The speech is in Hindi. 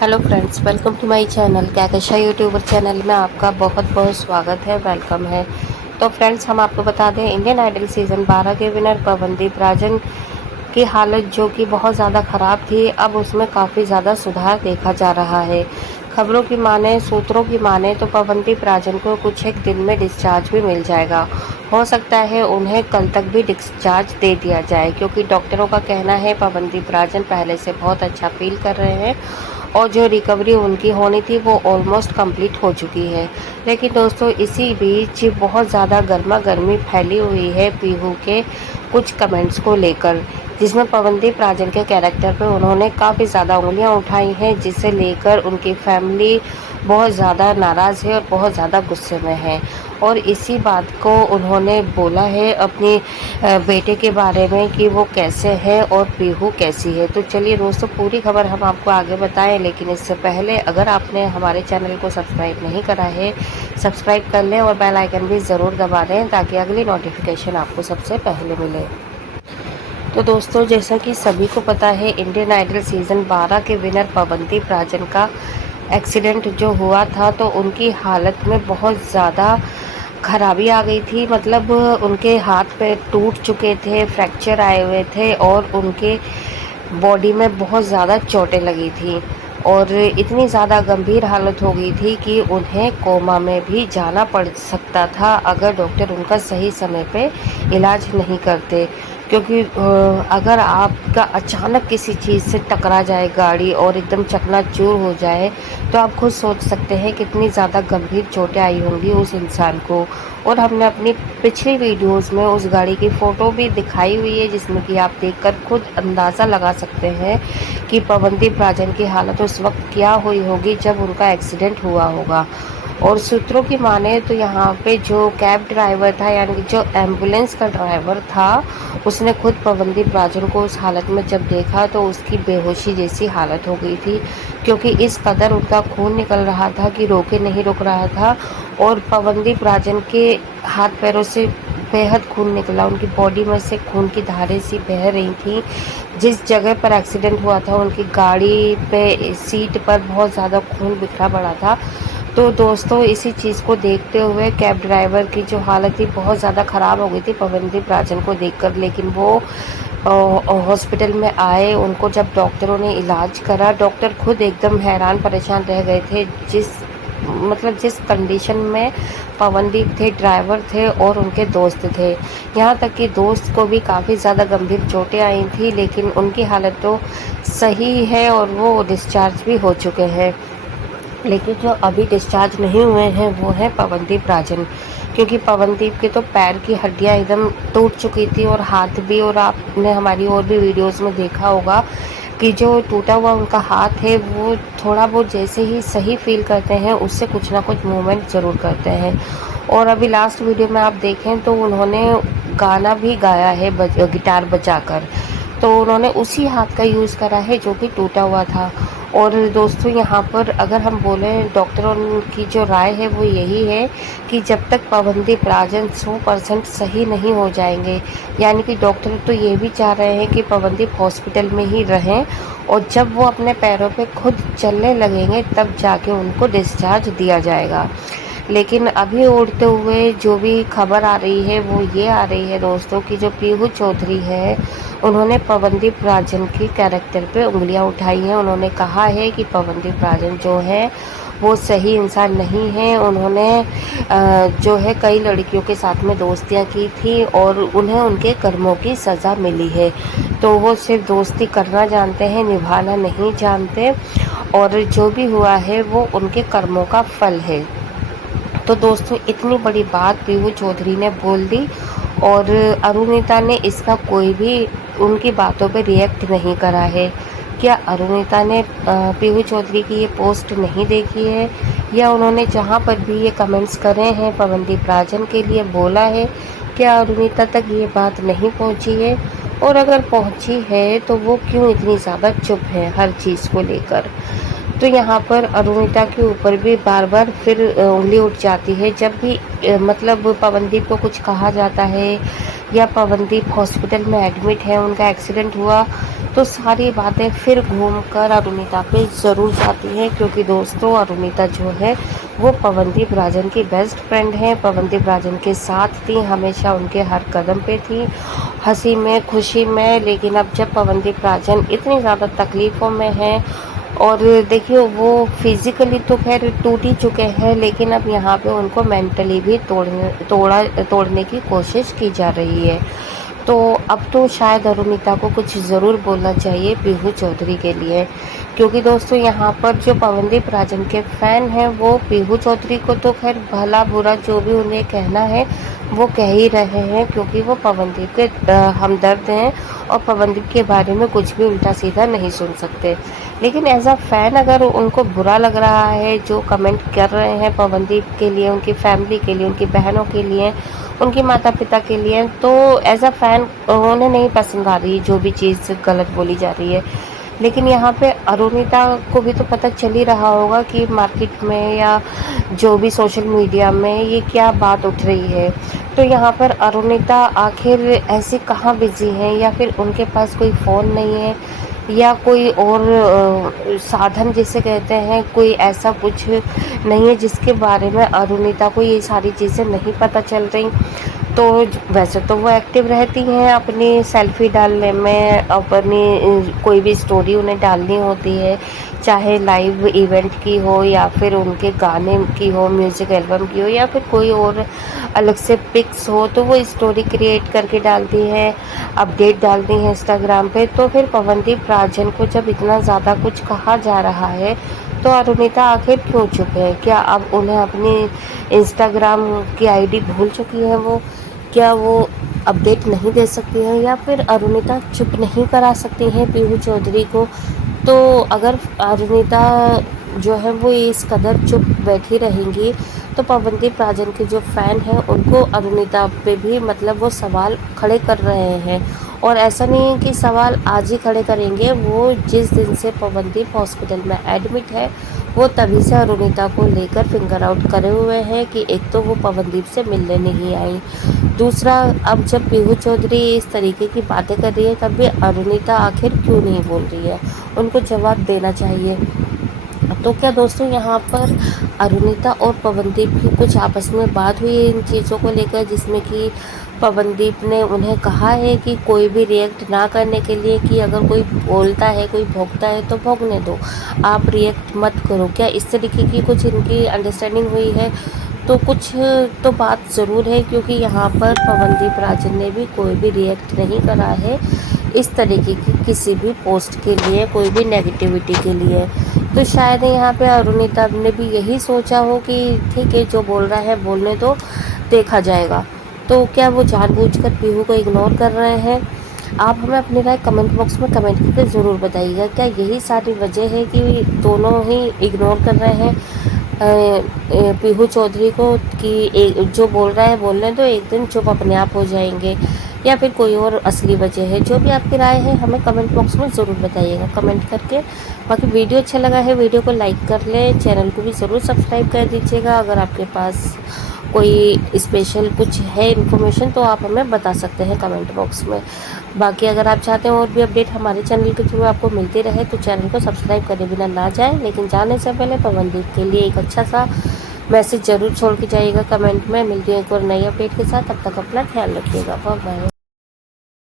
Hello friends, welcome to my channel Kahkasha YouTuber channel में आपका बहुत बहुत स्वागत है, वेलकम है। तो फ्रेंड्स, हम आपको बता दें, इंडियन आइडल सीज़न 12 के विनर पवनदीप राजन की हालत जो कि बहुत ज़्यादा ख़राब थी, अब उसमें काफ़ी ज़्यादा सुधार देखा जा रहा है। खबरों की माने, सूत्रों की माने तो पवनदीप राजन को कुछ एक दिन में डिस्चार्ज भी मिल जाएगा। हो सकता है उन्हें कल तक भी डिस्चार्ज दे दिया जाए, क्योंकि डॉक्टरों का कहना है पवनदीप राजन पहले से बहुत अच्छा फील कर रहे हैं और जो रिकवरी उनकी होनी थी वो ऑलमोस्ट कंप्लीट हो चुकी है। लेकिन दोस्तों, इसी बीच बहुत ज़्यादा गर्मा गर्मी फैली हुई है पीहू के कुछ कमेंट्स को लेकर, जिसमें पवनदीप राजन के कैरेक्टर पे उन्होंने काफ़ी ज़्यादा उंगलियां उठाई हैं, जिसे लेकर उनकी फैमिली बहुत ज़्यादा नाराज़ है और बहुत ज़्यादा गुस्से में है। और इसी बात को उन्होंने बोला है अपनी बेटे के बारे में कि वो कैसे है और पीहू कैसी है। तो चलिए दोस्तों, पूरी खबर हम आपको आगे बताएं, लेकिन इससे पहले अगर आपने हमारे चैनल को सब्सक्राइब नहीं करा है, सब्सक्राइब कर लें और बेल आइकन भी ज़रूर दबा दें ताकि अगली नोटिफिकेशन आपको सबसे पहले मिले। तो दोस्तों, जैसा कि सभी को पता है, इंडियन आइडल सीज़न 12 के विनर पवनदीप राजन का एक्सीडेंट जो हुआ था, तो उनकी हालत में बहुत ज़्यादा खराबी आ गई थी। मतलब उनके हाथ पैर टूट चुके थे, फ्रैक्चर आए हुए थे और उनके बॉडी में बहुत ज़्यादा चोटें लगी थी और इतनी ज़्यादा गंभीर हालत हो गई थी कि उन्हें कोमा में भी जाना पड़ सकता था अगर डॉक्टर उनका सही समय पे इलाज नहीं करते। क्योंकि अगर आपका अचानक किसी चीज़ से टकरा जाए गाड़ी और एकदम चकनाचूर हो जाए, तो आप खुद सोच सकते हैं कितनी ज़्यादा गंभीर चोटें आई होंगी उस इंसान को। और हमने अपनी पिछली वीडियोस में उस गाड़ी की फ़ोटो भी दिखाई हुई है, जिसमें कि आप देखकर खुद अंदाज़ा लगा सकते हैं कि पवनदीप राजन की हालत उस वक्त क्या हुई होगी जब उनका एक्सीडेंट हुआ होगा। और सूत्रों की माने तो यहाँ पे जो कैब ड्राइवर था, यानी कि जो एम्बुलेंस का ड्राइवर था, उसने खुद पवनदीप राजन को उस हालत में जब देखा तो उसकी बेहोशी जैसी हालत हो गई थी, क्योंकि इस कदर उनका खून निकल रहा था कि रोके नहीं रुक रहा था। और पवनदीप राजन के हाथ पैरों से बेहद खून निकला, उनकी बॉडी में से खून की धारें सी बह रही थी। जिस जगह पर एक्सीडेंट हुआ था, उनकी गाड़ी पे सीट पर बहुत ज़्यादा खून बिखरा पड़ा था। तो दोस्तों, इसी चीज़ को देखते हुए कैब ड्राइवर की जो हालत थी बहुत ज़्यादा ख़राब हो गई थी पवनदीप राजन को देखकर। लेकिन वो हॉस्पिटल में आए, उनको जब डॉक्टरों ने इलाज करा, डॉक्टर खुद एकदम हैरान परेशान रह गए थे जिस कंडीशन में पवनदीप थे, ड्राइवर थे और उनके दोस्त थे। यहाँ तक कि दोस्त को भी काफ़ी ज़्यादा गंभीर चोटें आई थी, लेकिन उनकी हालत तो सही है और वो डिस्चार्ज भी हो चुके हैं। लेकिन जो अभी डिस्चार्ज नहीं हुए हैं वो है पवनदीप राजन, क्योंकि पवनदीप के तो पैर की हड्डियां एकदम टूट चुकी थी और हाथ भी। और आपने हमारी और भी वीडियोस में देखा होगा कि जो टूटा हुआ उनका हाथ है वो थोड़ा बहुत जैसे ही सही फील करते हैं, उससे कुछ ना कुछ मूवमेंट ज़रूर करते हैं। और अभी लास्ट वीडियो में आप देखें तो उन्होंने गाना भी गाया है गिटार बजाकर, तो उन्होंने उसी हाथ का यूज़ करा है जो कि टूटा हुआ था। और दोस्तों, यहाँ पर अगर हम बोलें, डॉक्टरों की जो राय है वो यही है कि जब तक पवनदीप राजन 100% सही नहीं हो जाएंगे, यानी कि डॉक्टर तो ये भी चाह रहे हैं कि पवनदीप हॉस्पिटल में ही रहें और जब वो अपने पैरों पे खुद चलने लगेंगे तब जाके उनको डिस्चार्ज दिया जाएगा। लेकिन अभी उड़ते हुए जो भी खबर आ रही है वो ये आ रही है दोस्तों कि जो पीहू चौधरी है, उन्होंने पवनदीप राजन की कैरेक्टर पे उंगलियां उठाई हैं। उन्होंने कहा है कि पवनदीप राजन जो है वो सही इंसान नहीं है। उन्होंने जो है कई लड़कियों के साथ में दोस्तियां की थी और उन्हें उनके कर्मों की सज़ा मिली है। तो वो सिर्फ दोस्ती करना जानते हैं, निभाना नहीं जानते, और जो भी हुआ है वो उनके कर्मों का फल है। तो दोस्तों, इतनी बड़ी बात पीहू चौधरी ने बोल दी और अरुणिता ने इसका कोई भी उनकी बातों पे रिएक्ट नहीं करा है। क्या अरुणिता ने पीहू चौधरी की ये पोस्ट नहीं देखी है, या उन्होंने जहाँ पर भी ये कमेंट्स करे हैं पवनदीप राजन के लिए बोला है, क्या अरुणिता तक ये बात नहीं पहुँची है? और अगर पहुँची है तो वो क्यों इतनी ज़्यादा चुप है हर चीज़ को लेकर? तो यहाँ पर अरुणिता के ऊपर भी बार बार फिर उंगली उठ जाती है जब भी मतलब पवनदीप को कुछ कहा जाता है या पवनदीप हॉस्पिटल में एडमिट है, उनका एक्सीडेंट हुआ, तो सारी बातें फिर घूमकर अरुणिता पे ज़रूर जाती हैं, क्योंकि दोस्तों अरुणिता जो है वो पवनदीप राजन की बेस्ट फ्रेंड है। पवनदीप राजन के साथ थी, हमेशा उनके हर कदम पे थी, हंसी में खुशी में। लेकिन अब जब पवनदीप राजन इतनी ज़्यादा तकलीफ़ों में हैं, और देखिए वो फिज़िकली तो खैर टूट ही चुके हैं, लेकिन अब यहाँ पे उनको मेंटली भी तोड़ने की कोशिश की जा रही है। तो अब तो शायद अरुणिता को कुछ ज़रूर बोलना चाहिए पीहू चौधरी के लिए, क्योंकि दोस्तों यहाँ पर जो पवनदीप राजन के फ़ैन हैं वो पीहू चौधरी को तो खैर भला बुरा जो भी उन्हें कहना है वो कह ही रहे हैं, क्योंकि वो पवनदीप के हमदर्द हैं और पवनदीप के बारे में कुछ भी उल्टा सीधा नहीं सुन सकते। लेकिन एज अ फ़ैन अगर उनको बुरा लग रहा है जो कमेंट कर रहे हैं पवनदीप के लिए, उनकी फैमिली के लिए, उनकी बहनों के लिए, उनके माता पिता के लिए, तो एज अ फ़ैन उन्हें नहीं पसंद आ रही जो भी चीज़ गलत बोली जा रही है। लेकिन यहाँ पे अरुणिता को भी तो पता चल ही रहा होगा कि मार्केट में या जो भी सोशल मीडिया में ये क्या बात उठ रही है। तो यहाँ पर अरुणिता आखिर ऐसी कहाँ बिजी हैं, या फिर उनके पास कोई फ़ोन नहीं है, या कोई और साधन जिसे कहते हैं, कोई ऐसा कुछ नहीं है जिसके बारे में अरुणिता को ये सारी चीज़ें नहीं पता चल रही। तो वैसे तो वो एक्टिव रहती हैं अपनी सेल्फ़ी डालने में, अपनी कोई भी स्टोरी उन्हें डालनी होती है, चाहे लाइव इवेंट की हो या फिर उनके गाने की हो, म्यूज़िक एल्बम की हो, या फिर कोई और अलग से पिक्स हो, तो वो स्टोरी क्रिएट करके डालती हैं, अपडेट डालती हैं इंस्टाग्राम पे। तो फिर पवनदीप राजन को जब इतना ज़्यादा कुछ कहा जा रहा है, तो अरुणिता आखिर क्यों चुप है? क्या अब उन्हें अपनी इंस्टाग्राम की आईडी भूल चुकी है वो? क्या वो अपडेट नहीं दे सकती हैं, या फिर अरुणिता चुप नहीं करा सकती हैं पीहू चौधरी को? तो अगर अरुणिता जो है वो इस कदर चुप बैठी रहेंगी, तो पवनदीप राजन के जो फ़ैन हैं उनको अरुणिता पे भी मतलब वो सवाल खड़े कर रहे हैं। और ऐसा नहीं है कि सवाल आज ही खड़े करेंगे, वो जिस दिन से पवनदीप हॉस्पिटल में एडमिट है वो तभी से अरुणिता को लेकर फिंगर आउट करे हुए हैं कि एक तो वो पवनदीप से मिलने नहीं आई, दूसरा अब जब पीहू चौधरी इस तरीके की बातें कर रही है तब भी अरुणिता आखिर क्यों नहीं बोल रही है? उनको जवाब देना चाहिए। तो क्या दोस्तों यहाँ पर अरुणिता और पवनदीप की कुछ आपस में बात हुई है इन चीज़ों को लेकर, जिसमें कि पवनदीप ने उन्हें कहा है कि कोई भी रिएक्ट ना करने के लिए, कि अगर कोई बोलता है, कोई भौंकता है तो भौंकने दो, आप रिएक्ट मत करो। क्या इस तरीके की कुछ इनकी अंडरस्टैंडिंग हुई है? तो कुछ तो बात ज़रूर है, क्योंकि यहाँ पर पवनदीप राजन ने भी कोई भी रिएक्ट नहीं करा है इस तरीके की किसी भी पोस्ट के लिए, कोई भी नेगेटिविटी के लिए। तो शायद यहाँ पे अरुणिता ने भी यही सोचा हो कि ठीक है, जो बोल रहा है बोलने दो, देखा जाएगा। तो क्या वो जानबूझकर पीहू को इग्नोर कर रहे हैं? आप हमें अपनी राय कमेंट बॉक्स में कमेंट करके ज़रूर बताइएगा। क्या यही सारी वजह है कि दोनों ही इग्नोर कर रहे हैं पीहू चौधरी को, कि जो बोल रहा है बोलने दो, एक दिन चुप अपने आप हो जाएंगे, या फिर कोई और असली वजह है? जो भी आपकी राय है हमें कमेंट बॉक्स में ज़रूर बताइएगा कमेंट करके। बाकी वीडियो अच्छा लगा है वीडियो को लाइक कर लें, चैनल को भी ज़रूर सब्सक्राइब कर दीजिएगा। अगर आपके पास कोई स्पेशल कुछ है इन्फॉर्मेशन तो आप हमें बता सकते हैं कमेंट बॉक्स में। बाकी अगर आप चाहते हैं और भी अपडेट हमारे चैनल के थ्रू आपको मिलती रहे तो चैनल को सब्सक्राइब करे बिना ना जाएं। लेकिन जाने से पहले पवनदीप के लिए एक अच्छा सा मैसेज ज़रूर छोड़ के जाइएगा कमेंट में। मिलती है एक और नई अपडेट के साथ, तब तक अपना ख्याल रखिएगा। Bye bye.